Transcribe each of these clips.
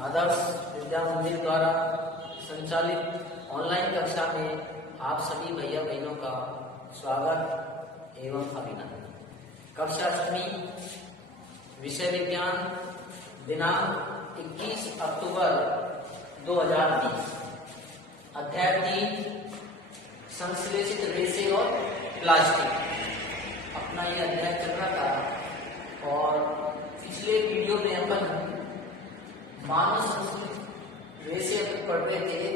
आदर्श विद्या मंदिर द्वारा संचालित ऑनलाइन कक्षा में आप सभी भैया बहनों का स्वागत एवं अभिनंदन। कक्षा 8वीं विषय विज्ञान, दिनांक 21 अक्टूबर 2020, अध्याय 3 संश्लेषित रेसे और प्लास्टिक। अपना यह अध्याय चल रहा था और पिछले वीडियो में अपन मानव संस्कृत रेसे पढ़ रहे थे।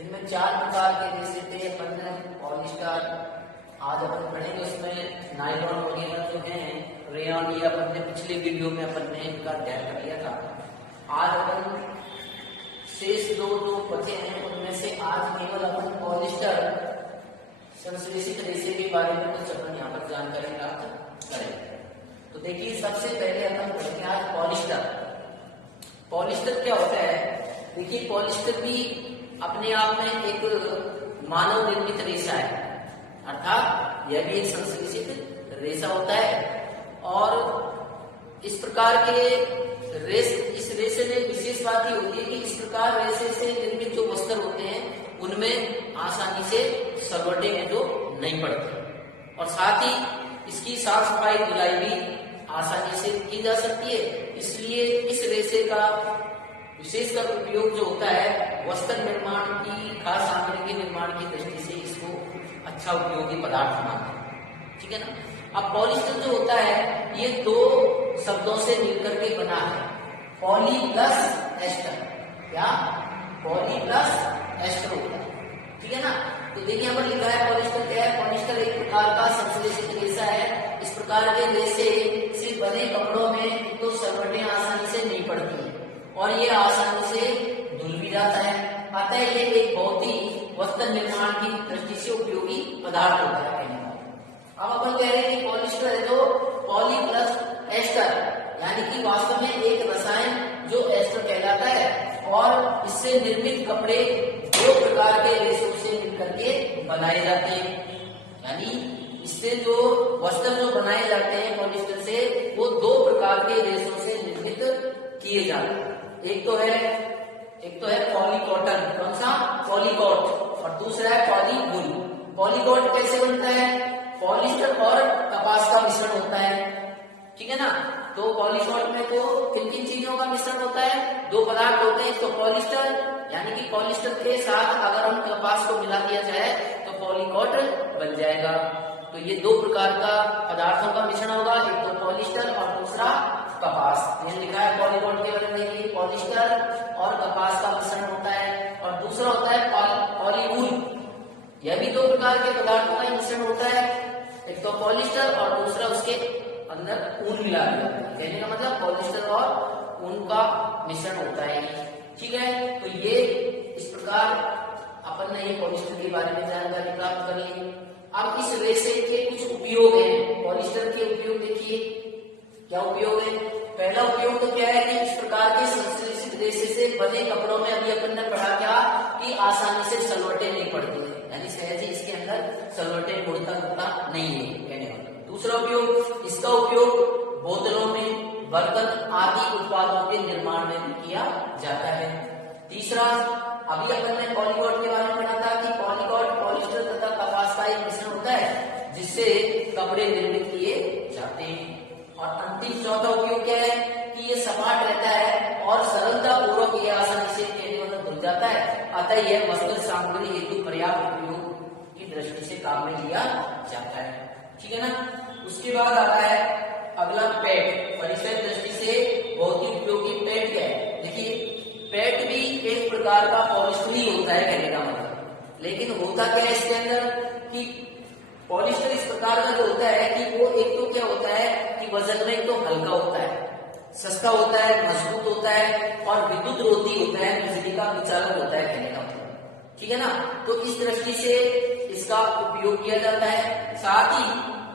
इनमें 4 प्रकार के रेसे थे। अपन ने पॉलिस्टर, आज अपन पढ़ेंगे उसमें नायलॉन वगैरह जो है, रेयन, ये अपन ने पिछले वीडियो में अपन ने इनका अध्ययन कर लिया था। आज अपन शेष दो जो बचे हैं उनमें से आज केवल अपन पॉलिस्टर संश्लेषित रेसे के बारे में कुछ अपन यहाँ पर जानकारी प्राप्त करेंगे। तो देखिए, सबसे पहले अपन पढ़ेंगे आज पॉलिस्टर। पॉलिस्टर क्या होता है? देखिए, पॉलिस्टर भी अपने आप में एक मानव निर्मित रेशा है, अर्थात यह भी एक संश्लेषित रेशा होता है। और इस प्रकार के इस रेशे में विशेष बात ये होती है कि इस प्रकार रेशे से निर्मित जो वस्त्र होते हैं उनमें आसानी से सलवटें हैं जो नहीं पड़ती, और साथ ही इसकी साफ सफाई धुलाई भी आसानी से की जा सकती है। इसलिए इस रेशे का विशेषकर उपयोग जो होता है वस्त्र निर्माण की, खास सामग्री के निर्माण की दृष्टि से इसको अच्छा उपयोगी पदार्थ मानते हैं। ठीक है ना। अब पॉलिस्टर जो होता है ये 2 शब्दों से मिलकर के बना है, पॉली प्लस एस्टर। क्या? पॉली प्लस एस्टर होता है। ठीक है ना। तो देखिए, यहाँ पर लिखा है पॉलिस्टर क्या है? पॉलिस्टर एक प्रकार का संश्लेषित रेशा है। इस प्रकार के रेशे से बने कपड़ों में तो सलवटें आसानी से नहीं पड़ती है और ये आसानी से धुल भी जाता है। अतः ये एक बहुत ही वस्त्र निर्माण की दृष्टि से उपयोगी पदार्थ होता है। अब अपन कह रहे हैं कि पॉलिस्टर है जो पॉली प्लस एस्टर, यानी कि वास्तव में एक रसायन जो एस्टर कहलाता है, और इससे निर्मित कपड़े 2 प्रकार के रेशों से मिलकर के बनाए जाते हैं। यानी इससे जो वस्त्र जो बनाए जाते हैं पॉलिस्टर से, वो 2 प्रकार के रेशों से निर्मित किए जाते हैं। एक तो है पॉलीकॉटन। कौन सा? पॉलीकॉट। और दूसरा है पॉलीवूल। पॉलीकॉट कैसे बनता है? पॉलिस्टर और कपास का मिश्रण होता है। ठीक है ना। तो पॉलीकॉट में तो किन किन चीजों का मिश्रण होता है? 2 पदार्थ होते हैं। तो पॉलिस्टर, यानी कि पॉलिस्टर के साथ अगर हम कपास को मिला दिया जाए तो पॉलीकॉट बन जाएगा। तो ये 2 प्रकार का पदार्थों का मिश्रण होगा, एक तो पॉलिस्टर और दूसरा कपास। ये लिखा है पॉलीकॉट के बारे में, पॉलिस्टर और कपास का मिश्रण होता है। और दूसरा होता है पॉलीवूल। यह भी 2 प्रकार के पदार्थों का मिश्रण होता है, एक तो पॉलिस्टर और दूसरा उसके अंदर ऊन मिला दिया। कहने का मतलब पॉलिस्टर और ऊन का मिश्रण होता है। ठीक है। तो ये इस प्रकार अपन ने ये पॉलिस्टर के बारे में जानकारी प्राप्त कर ली। अब इस रेशे के कुछ उपयोग हैं। पॉलिस्टर के उपयोग देखिए, क्या उपयोग है? पहला उपयोग तो क्या है कि इस प्रकार के संश्लेषित रेशे से बने कपड़ों में अभी अपन ने पढ़ा क्या कि आसानी से सलवटें नहीं पड़ती है, यानी सहज ही इसके अंदर सलवटें मुड़ता नहीं है कहने का। दूसरा उपयोग, इसका उपयोग बोतलों में, बर्तन आदि उत्पादों के निर्माण में भी किया जाता है। तीसरा, अभी अपन ने पॉलीकॉट के बारे में पढ़ा था कि पॉलीकॉट पॉलिस्टर तथा कपास का एक मिश्रण होता है जिससे कपड़े निर्मित किए जाते हैं। और अंतिम चौथा उपयोग क्या है कि ये सपाट रहता है और सरलता पूर्वक ये आसानी से धुल जाता है। अतः यह वस्त्र सामग्री हेतु पर्याप्त उपयोग की दृष्टि से काम में लिया जाता है। ठीक है ना। उसके बाद आता है अगला पैड। परिचय दृष्टि से बहुत ही उपयोगी पैड क्या है? देखिए, पैड भी एक प्रकार का पॉलिस्टर ही होता है कहने का मतलब। लेकिन होता क्या है इसके अंदर कि पॉलिस्टर इस प्रकार का जो होता है कि वो एक तो क्या होता है कि वजन में तो हल्का होता है, सस्ता होता है, मजबूत होता है और विद्युत रोधी होता है, बिजली का विचालक होता है कहने का मतलब। ठीक है ना। तो इस दृष्टि से इसका उपयोग किया जाता है। साथ ही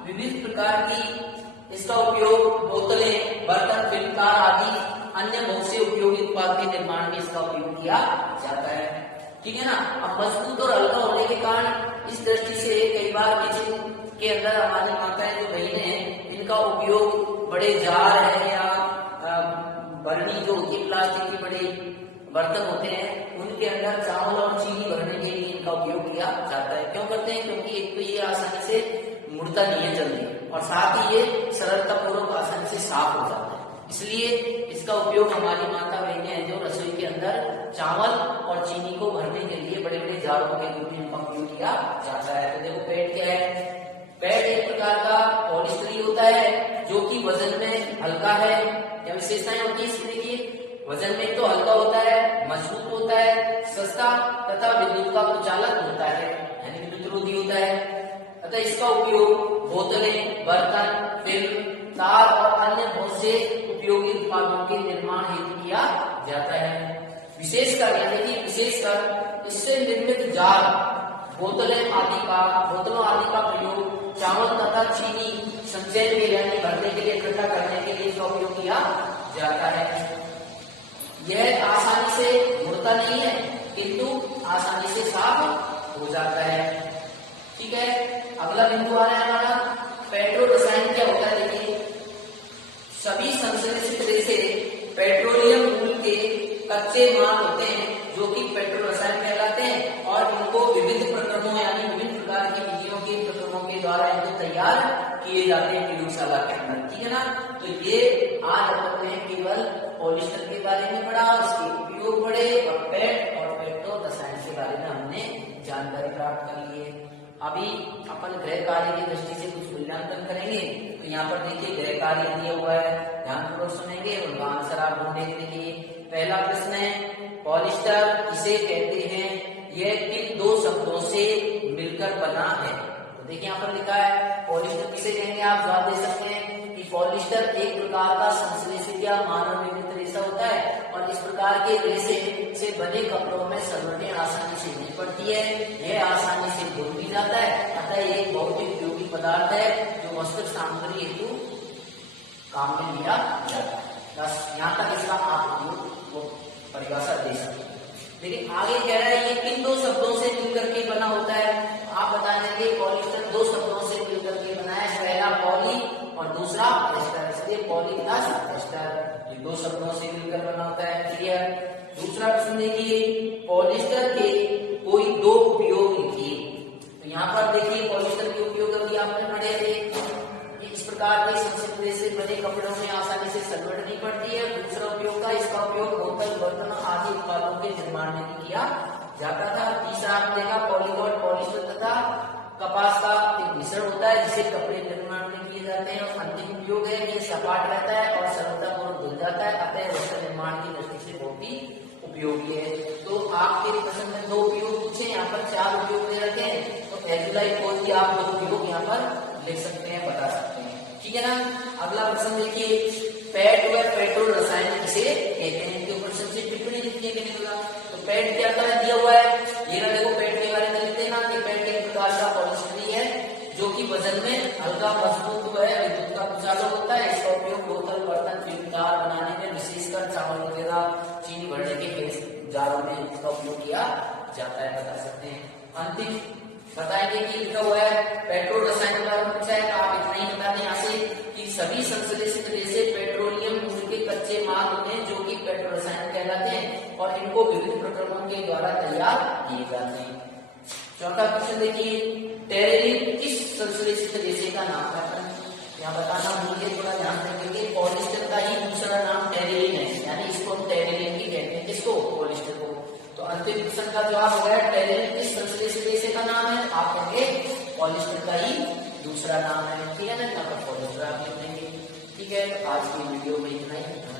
विविध प्रकार की इसका उपयोग बोतलें, बर्तन, फिल्म आदि अन्य बहुत से उपयोगी उत्पाद के निर्माण में इसका उपयोग किया जाता है। ठीक है ना। अब मजबूत और हल्का होने के कारण इस दृष्टि से कई बार किचन के अंदर हमारी माताएं जो बहनें हैं, इनका उपयोग बड़े जार है या बरनी जो होती है प्लास्टिक की बड़ी बर्तन होते हैं उनके अंदर चावल और चीनी भरने के लिए इनका उपयोग किया जाता है। क्यों करते हैं? क्योंकि एक तो ये आसानी से मुड़ता नहीं है जल्दी, और साथ ही ये सरलता पूर्वक आसानी से साफ हो जाता है। इसलिए इसका उपयोग हमारी माता बहनें हैं जो रसोई के अंदर चावल और चीनी को भरने के लिए बड़े बड़े जारों के रूप में इनका उपयोग किया जाता है। तो देखो पैड क्या है? पैड एक प्रकार का पॉलिस्टर होता है जो कि वजन में हल्का है। क्या विशेषताएं होती है इसकी? देखिए, वजन में तो हल्का होता है, मजबूत होता है, सस्ता तथा विद्युत का कुचालक होता है, यानी विद्युत रोधी होता है। अतः इसका उपयोग बोतलें, बर्तन, फिल्म, तार और अन्य बहुत से उपयोगी उत्पादों के निर्माण हेतु किया जाता है। विशेषकर यानी कि विशेषकर इससे निर्मित जार, बोतलों आदि का प्रयोग चावल तथा चीनी संचय में यानी भरने के लिए, इकट्ठा करने के लिए इसका उपयोग किया जाता है। यह आसानी से मुड़ता नहीं है किंतु आसानी से साफ हो जाता है। ठीक है, अगला बिंदु आ रहा है हमारा पेट्रो रसायन क्या होता है? देखिए, सभी संश्लेषित रेशे पेट्रोलियम मूल के कच्चे माल होते हैं जो कि पेट्रो रसायन कहलाते हैं, और इनको विविध प्रक्रमों यानी विभिन्न प्रकार की विधियों के प्रक्रमों के द्वारा इनको तैयार किए जाते हैं प्रयोगशाला के अंदर। ठीक है ना? तो ये आज अपन ने केवल पॉलिस्टर के बारे में पढ़ा, उसके उपयोग पढ़े, और पैड और पेट्रो रसायन के बारे में हमने जानकारी प्राप्त कर ली है। अभी अपन गृह कार्य की दृष्टि से कुछ मूल्यांकन करेंगे। तो यहाँ पर देखिए गृह कार्य दिया हुआ है, ध्यानपूर्वक सुनेंगे, उनका आंसर आप ढूंढने के लिए। पहला प्रश्न है, पॉलिस्टर किसे कहते हैं? यह किन दो शब्दों से मिलकर बना है? तो देखिए यहाँ पर लिखा है पॉलिस्टर किसे कहेंगे, आप जवाब दे सकते हैं कि पॉलिस्टर एक प्रकार का संश्लेषित या मानव निर्मित रेशा होता है, और इस प्रकार के रेशे से बने कपड़ों में सलवटें आसानी से नहीं पड़ती है, यह आसानी से धुल भी जाता है। अतः ये एक बहुत ही उपयोगी पदार्थ है जो वस्त्र सामग्री हेतु काम में लिया जाता है। बस यहाँ तक इसका आप उपयोग परिभाषा दे सकते हैं। लेकिन आगे कह रहा है ये किन दो शब्दों से मिलकर के बना होता है? आप बता देंगे पॉलिस्टर दो शब्दों से मिलकर के बना है, पहला पॉली और दूसरा एस्टर, इसलिए पॉली प्लस एस्टर, ये दो शब्दों से मिलकर बना होता है। क्लियर? दूसरा प्रश्न देखिए, पॉलिस्टर के कोई दो उपयोग लिखिए। तो यहाँ पर देखिए पॉलिस्टर के उपयोग अभी आपने पढ़े थे, इस प्रकार के संश्लेषित से बने कपड़ों में आसानी से सलवट नहीं पड़ती है। दूसरा उपयोग का इसका उपयोग बोतल, बर्तन आदि उत्पादों के निर्माण में भी किया जाता था। तीसरा आपने देखा पॉलीगॉन पॉलिस्टर तथा कपास का एक मिश्रण होता है जिसे कपड़े निर्माण में किए जाते हैं। और अंतिम उपयोग है ये सपाट रहता है और सरलतापूर्वक धुल जाता है, अतः वस्त्र निर्माण की दृष्टि से बहुत ही उपयोगी है। तो आपके प्रश्न में दो उपयोग पूछे, यहाँ पर चार उपयोग दे रखे हैं, तो एजुलाई कोड की आप दो उपयोग यहाँ पर लिख सकते हैं, बता सकते हैं। ठीक है ना? अगला प्रश्न देखिए, पैड व पेट्रो रसायन किसे कहते हैं? इनके प्रश्न से टिप्पणी लिखने के लिए होगा। तो पैड क्या तरह दिया हुआ है, ये ना देखो पैड के बारे में लिखते हैं ना कि पैड एक प्रकार का पॉलिस्टर है जो कि वजन में हल्का, मजबूत है, विद्युत का कुचालक होता है। इसका उपयोग बोतल, बर्तन, फिल्म, तार बनाने में, विशेषकर चावल वगैरह चीनी भरने के जारों में इसका उपयोग किया जाता है, बता सकते हैं। अंतिम बताएंगे कि लिखा हुआ है पेट्रो रसायन के बारे में पूछा है, तो आप इतना ही बता दें यहाँ से कि सभी संश्लेषित रेशे पेट्रोलियम मूल के कच्चे माल होते हैं जो कि पेट्रो रसायन कहलाते हैं, और इनको विभिन्न प्रक्रमों के द्वारा तैयार किए जाते हैं। चौथा क्वेश्चन देखिए, टेरेलिन किस संश्लेषित रेशे का नाम है? यहाँ बताना भूलिए, थोड़ा ध्यान रखेंगे। पॉलिस्टर का ही दूसरा नाम टेरेलिन है, यानी इसको हम टेरेलिन ही कहते हैं, किसको? पॉलिस्टर को। तो अंतिम क्वेश्चन का जवाब हो गया टेरेलिन किस संश्लेषित रेशे का नाम है? आप कहेंगे पॉलिस्टर का ही दूसरा नाम है। ठीक है ना? यहाँ पर पॉलिस्टर आप लिख देंगे। ठीक है, आज की वीडियो में इतना ही।